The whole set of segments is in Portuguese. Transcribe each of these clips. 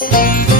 Eklemedir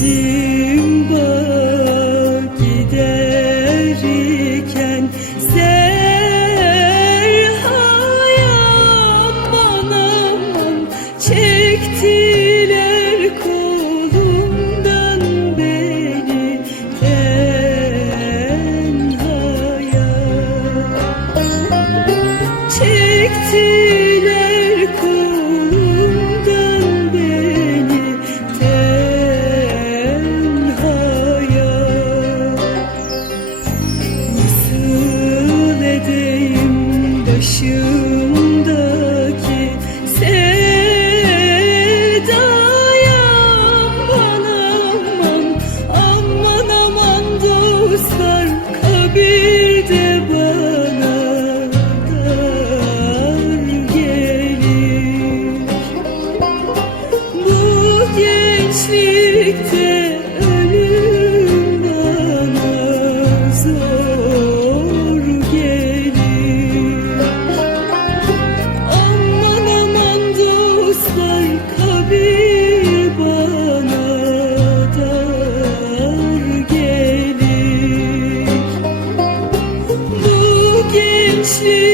心。see.